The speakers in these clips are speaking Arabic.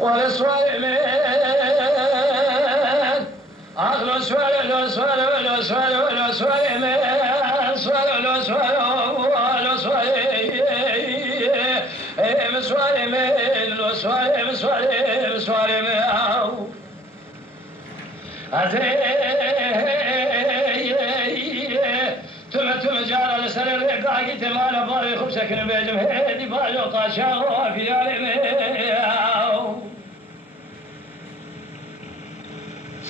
والصوالمين أغلو سوالم سوالم سوالم سوالم سوالم سوالم سوالم سوالم سوالم تم جار لسر الرقاقي تمال باري خب سكن بيجم هيدي باجو قاشا في عالمي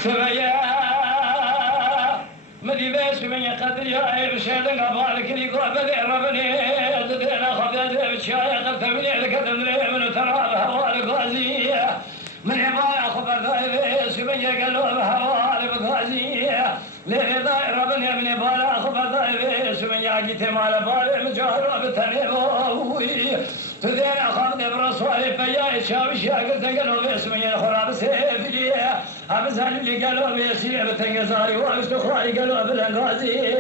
سبيا مدي بس من يقدر يا بشهدن قبالك لي قبل ربني تدرنا خذت بشاي قلت من لك تدري من ترى هوالك غازي من عباية خبر ذايب سبيا قالوا بهوالك غازي لرضا ربني من بالا خبر ذايب سبيا جيت مال بال مجاهر بتنبوي تدرنا خذت برسوالي فيا شاوش يا قلت قالوا بسميا خراب سيفلي أبزان اللي قالوا بيسيع بتنقزاري واستخواري قالوا بالانغازي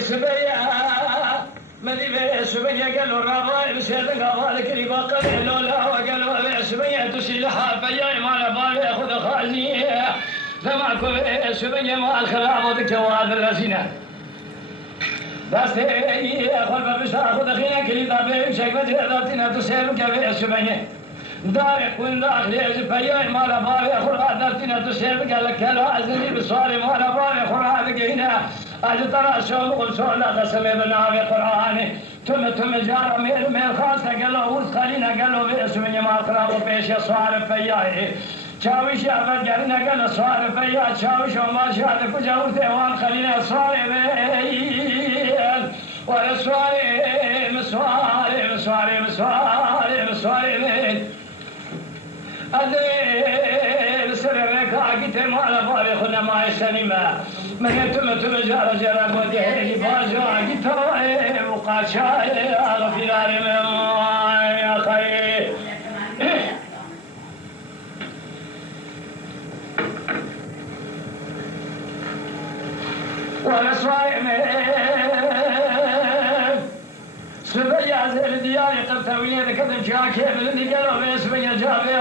سبيا مدي بسبيا قالوا الرابع بسيدن قوالك اللي باقي لولا وقالوا بسبيا تسيلها فيا ما نبالي ياخذ خازي سمعكم سبيا ما الخراب وذكواد الرسينة بس هي أخذ بس أخذ خينا كلي طبيعي شيء بجراتنا تسير كبير سبعين دار كل داخل يزفيا ما لا باري أخذ عادتنا تسير قال كلا أزني بصاري ما لا باري أخذ هذا جينا أجترى شو قصوا لا قسم بنابي قرآني ثم جار من خاصة قالوا خلينا قالوا باسمي ما أقرأ بيش صار فيا شاوش أبد قالنا قال صار فيا شاوش وما شاد كجاو ثوان خلينا صار ولا صارم صارم صارم صارم صارم أدري سرك عقيت ما باري خنا ما يسلم من تم جار جار ودي باجو عقيت وقاشا في نار يا خير ولا صايم سبيا زي الديار قبتوية كذب شاكير اللي قالوا باسمي جابي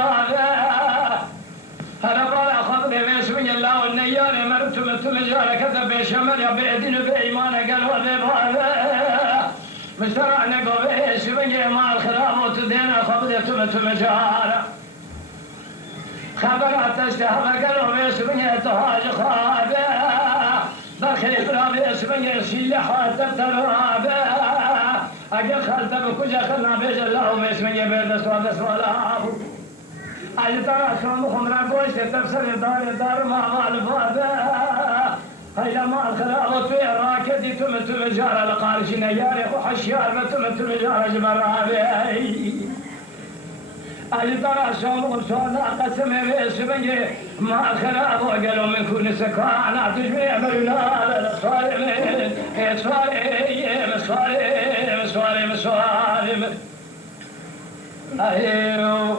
هذا بالا خطبي باسمي الله والنيار مرتم جار كذب بشمل يا بيدين بإيمان قالوا ببهذا مشترعنا قوي سبيا مع الخراب وتدينا خبضي تم جار خبرات تشتهى قالوا باسمي تهاج خابه داخل إبرام اسمي سلاح تترابا أجل خلت بكجا خلنا بيج الله باسمي بيد سواد سوالا أجل ترى شلون خمرا بوش تفسر دار ما مال بابا هيا ما الخلاء في راكدي تم جار القارش نياري وحشيار تم جار جبرابي أجل ترى شلون قسم باسمي ما الخلاء وقالوا من كل سكان تجميع بينا صارم صارم صارم صارم صارم أهيو